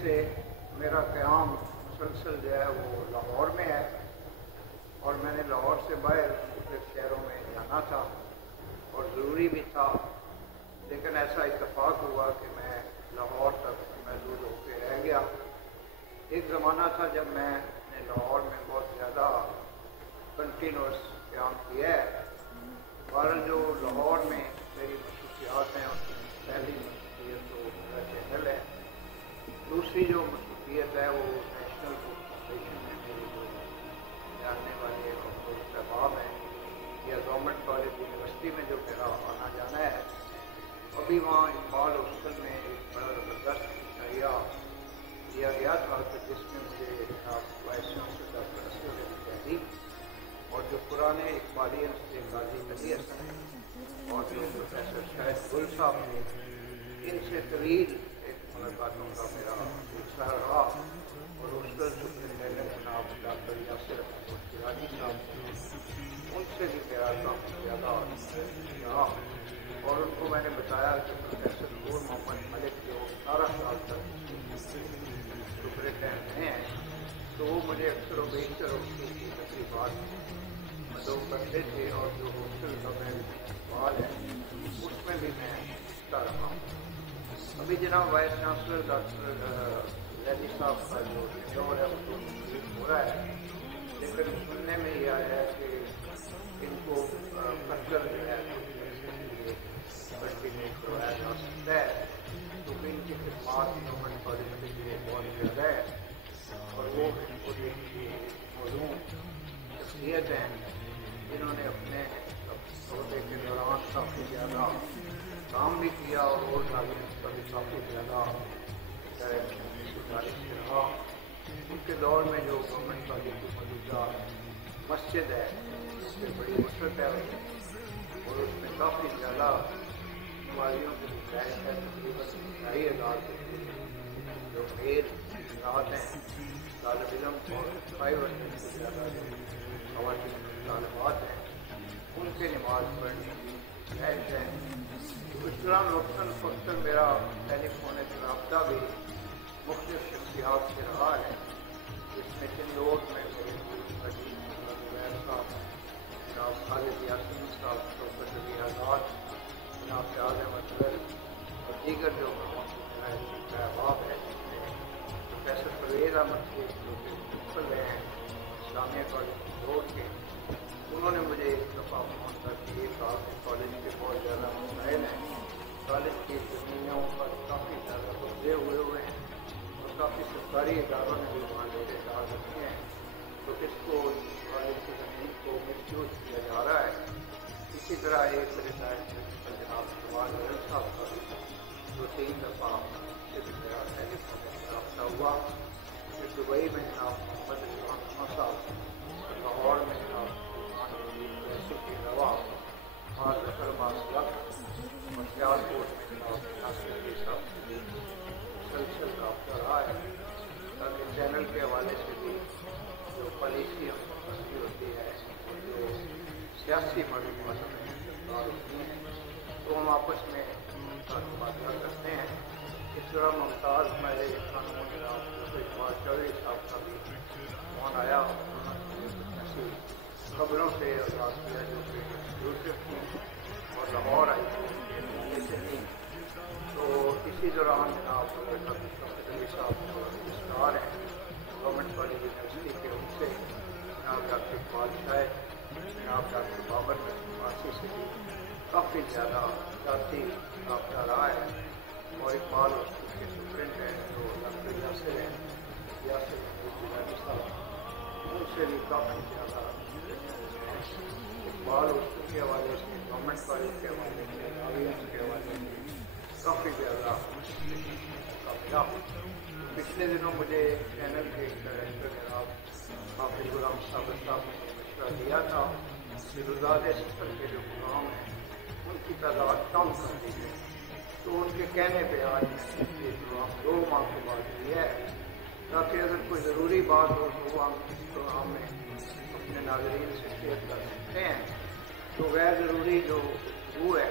سے میرا قیام مسلسل جو ہے وہ لاہور میں ہے، اور میں نے لاہور سے باہر مختلف شہروں میں جانا تھا اور ضروری بھی تھا، لیکن ایسا اتفاق ہوا کہ میں لاہور تک محدود ہو کے رہ گیا۔ ایک زمانہ تھا جب میں نے لاہور میں بہت زیادہ کنٹینوس قیام کیا ہے، اور جو لاہور میں میری مصروفیات ہیں، اس میں پہلی مصروفیت تو میرا چینل ہے، دوسری جو مصروفیت ہے وہ نیشنل بک فاؤنڈیشن ہے، میری جو جاننے والے اور احباب ہیں، یا گورنمنٹ کالج یونیورسٹی میں جو میرا آنا جانا ہے۔ ابھی وہاں اقبال ہاسٹل میں ایک بڑا زبردست مشاعرہ دیا گیا تھا کہ جس میں مجھے جناب وائس چانسلر ڈاکٹر اسد علی اور جو پرانے اقبالیہ سے قاضی علی حسن اور جو پروفیسر شاہد گل صاحب نے، ان سے طویل ایک ملاقاتوں کا میرا سلسلہ رہا، اور ہاسٹل سپرنٹینڈنٹ جناب ڈاکٹر یاسر احمد صاحب، ان سے بھی میرا کافی زیادہ رہا، اور ان کو میں نے بتایا کہ پروفیسر نور محمد ملک جو 18 سال تک سپرنٹینڈنٹ ہیں، تو وہ مجھے اکثر و بیشتر اس کی تقریبات مدعو کرتے تھے، اور جو ہاسٹل کا میں سوال ہے اس میں بھی میں حصہ رہا ہوں۔ ابھی جناب وائس چانسلر ڈاکٹر زیدی صاحب کا جو دور ہے وہ تو مختلف ہو رہا ہے، لیکن سننے میں یہ آیا ہے کہ ان کو قطر جو ہے کنٹینیو کروایا جا سکتا ہے، کیونکہ ان کی خدمات گورنمنٹ کالج کے لیے بہت زیادہ ہے، اور وہ موضوع شخصیت ہیں جنہوں نے اپنے عہدے کے دوران کافی زیادہ کام بھی کیا، اور وہ ڈاکومنٹس کا بھی کافی زیادہ گزارش رہا۔ ان کے دور میں جو گورنمنٹ کالج کی موجودہ مسجد ہے اس سے بڑی وسعت ہے، اور اس میں کافی زیادہ سواریوں کی گنجائش ہے، تقریباً 2,500 کے قریب جو میل رات ہیں طالب علم، اور 500 سے زیادہ جو خواتین طالبات ہیں ان کے نماز پڑھنے کی گنجائش ہے۔ اس دوران وقتاً فوقتاً میرا ٹیلی فونک رابطہ بھی مختلف شخصیات سے رہا ہے، جس میں چندوٹ میں میرے زبیر صاحب، جناب خالد یاسین صاحب، پروفیسر علی آزاد، جناب فیاض احمد طلل، اور دیگر جو احباب ہے، جس میں پروفیسر پرویز احمد سے جو کہ پرنسپل ہیں اسلامیہ کالج چندوٹ کے، انہوں نے مجھے ایک دفعہ فون کر کے یہ کہا کہ کالج کے بہت زیادہ مسائل ہیں، کالج کی زمینوں پر کافی زیادہ قبضے ہوئے ہیں، اور کافی سرکاری اداروں نے بھی وہاں ڈیرے دار رکھے ہیں، تو اس کو کالج کی زمین کو مس یوز کیا جا رہا ہے۔ اسی طرح ایک ریٹائرڈ پرنسپل جناب شمال ورن صاحب کا بھی 2-3 دفعہ سے بھی میرا ٹیلی فون رابطہ ہوا، پھر دبئی میں جناب محمد عثمان صاحب، لاہور میں جناب کے علاوہ وہاں ظفر ماسلک، اور سیال کوٹ میں جناب ناصر علی صاحب سے بھی مسلسل رابطہ رہا ہے، تاکہ چینل کے حوالے سے بھی جو پالیسی مسئلہ ہوتی ہے، جو سیاسی معلومات ہوتی ہیں، تو ہم آپس میں تبادلہ کرتے ہیں۔ اس طرح ممتاز میرے قانون جناب اقبال چودھری صاحب کا بھی فون آیا، ایسی خبروں سے آزاد کیا جو کہ یوسف تھی اور لاہور آئی جیسے تھی، تو اسی دوران جناب اسد علی صاحب جو رجسٹرار ہیں گورنمنٹ کالج یونیورسٹی کے، ان سے جناب ڈاکٹر اقبال شاہد، جناب ڈاکٹر بابر فارسی سے بھی کافی زیادہ ذاتی رابطہ رہا ہے، اور اقبال ہاسٹل کے سپرنٹینڈنٹ جو ڈاکٹر یاسر ہیں، یاسر احمد صاحب، ان سے بھی کافی زیادہ اقبال ہاسٹل کے حوالے سے، گورنمنٹ کالج کے حوالے سے، آویئنس کے حوالے سے کافی زیادہ ملا۔ پچھلے دنوں مجھے چینل کے ڈائریکٹر جناب حافظ غلام ثابت صاحب نے مشورہ دیا تھا کہ روداد سفر کے جو پروگرام ہیں ان کی تعداد کم کر دی گئی، تو ان کے کہنے پہ آج یہ پروگرام 2 ماہ کے بعد دیا ہے، تاکہ اگر کوئی ضروری بات ہو تو ہم اس پروگرام میں اپنے ناظرین سے شیئر کر سکتے ہیں، تو غیر ضروری جو گفتگو ہے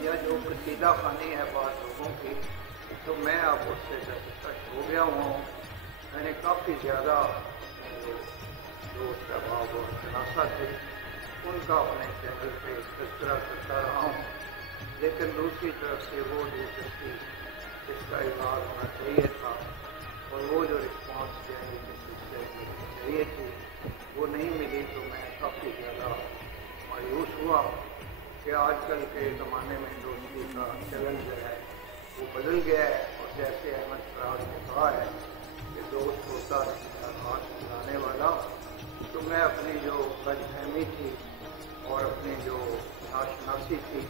یا جو قصیدہ خوانی ہے بعض لوگوں کی، تو میں اب اس سے سیٹسفیکٹ ہو گیا ہوں. میں نے کافی زیادہ دوست احباب اور شناسا تھے ان کا اپنے چینل پہ تذکرہ کرتا رہا ہوں، لیکن دوسری طرف سے وہ دلچسپی اس کا اظہار ہونا چاہیے تھا اور وہ جو رسپانس دینے کے سلسلے میں چاہیے تھی وہ نہیں ملی. تو میں کافی زیادہ مایوس ہوا کہ آج کل کے زمانے میں دوستی کا چلن جو ہے وہ بدل گیا ہے، اور جیسے احمد فراز نے کہا ہے کہ دوست ہوتا ہے ہاتھ ملانے والا. تو میں اپنی جو غلط فہمی تھی اور اپنی جو ناشناسی تھی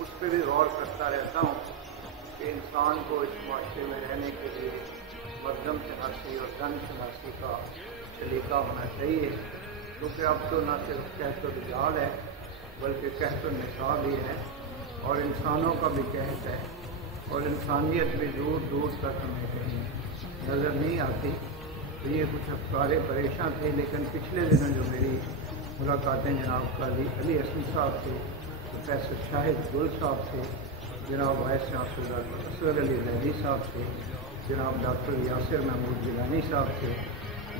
اس پہ بھی غور کرتا رہتا ہوں کہ انسان کو اس معاشرے میں رہنے کے لیے مردم شناسی اور زن شناسی کا سلیقہ ہونا چاہیے، کیونکہ اب تو نہ صرف قحط و رجال ہے بلکہ قحط و نساء بھی ہے اور انسانوں کا بھی قحط ہے اور انسانیت بھی دور دور تک ہمیں کہیں نظر نہیں آتی. تو یہ کچھ افکار پریشان تھے، لیکن پچھلے دنوں جو میری ملاقاتیں جناب قاضی علی حسن صاحب تھے، پروفیسر شاہد گل صاحب تھے، جناب وائس چانسلر اصغر علی زیدی صاحب تھے، جناب ڈاکٹر یاسر محمود گیلانی صاحب تھے،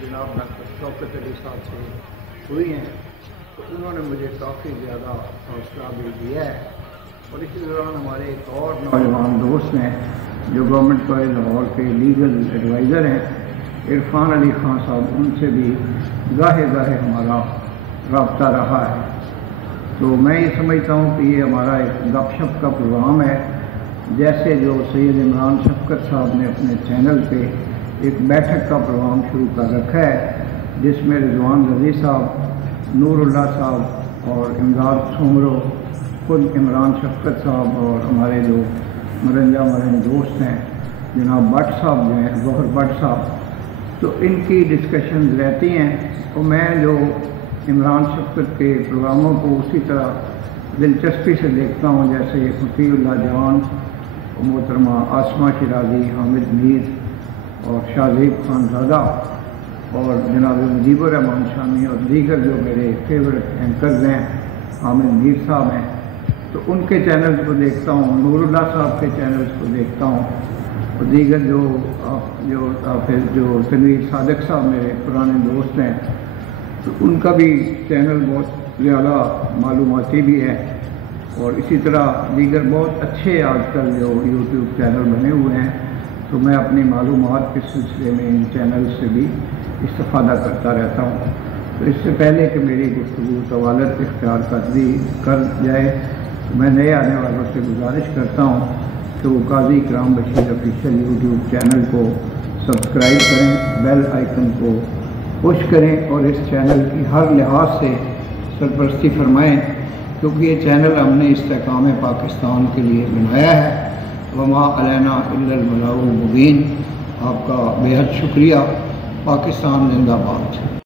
جناب ڈاکٹر شوکت علی صاحب سے ہوئی ہیں. تو انہوں نے مجھے کافی زیادہ حوصلہ بھی دیا ہے. اور اسی دوران ہمارے ایک اور نوجوان دوست ہیں جو گورنمنٹ کالج لاہور کے لیگل ایڈوائزر ہیں، عرفان علی خان صاحب، ان سے بھی گاہے گاہے ہمارا رابطہ رہا ہے. تو میں یہ سمجھتا ہوں کہ یہ ہمارا ایک گپ شپ کا پروگرام ہے، جیسے جو سید عمران شفقت صاحب نے اپنے چینل پہ ایک بیٹھک کا پروگرام شروع کر رکھا ہے جس میں رضوان رضی صاحب، نور اللہ صاحب اور امداد سومرو، خود عمران شفقت صاحب اور ہمارے جو مرنجہ دوست ہیں جناب بٹ صاحب جو ہیں، ظہر بٹ صاحب، تو ان کی ڈسکشنز رہتی ہیں. اور میں جو عمران شفقت کے پروگراموں کو اسی طرح دلچسپی سے دیکھتا ہوں، جیسے مفی اللہ جوان، محترمہ آسمہ شیرازی، حامد میر اور شاہزیب خان زادہ اور جناب مجیب الرحمان شامی اور دیگر جو میرے فیورٹ اینکرز ہیں، حامد میر صاحب ہیں. تو ان کے چینلز کو دیکھتا ہوں، نور اللہ صاحب کے چینلز کو دیکھتا ہوں اور دیگر جو تنویر صادق صاحب میرے پرانے دوست ہیں، تو ان کا بھی چینل بہت زیادہ معلوماتی بھی ہے. اور اسی طرح دیگر بہت اچھے آج کل جو یوٹیوب چینل بنے ہوئے ہیں. تو میں اپنی معلومات کے سلسلے میں ان چینل سے بھی استفادہ کرتا رہتا ہوں. تو اس سے پہلے کہ میری گفتگو طوالت اختیار کر جائے، تو میں نئے آنے والوں سے گزارش کرتا ہوں کہ وہ قاضی اکرام بشیر آفیشیل یوٹیوب چینل کو سبسکرائب کریں، بیل آئیکن کو پش کریں اور اس چینل کی ہر لحاظ سے سرپرستی فرمائیں، کیونکہ یہ چینل ہم نے استحکام پاکستان کے لیے بنایا ہے. وما علینا الا البلاغ المبین. آپ کا بے حد شکریہ. پاکستان زندہ باد.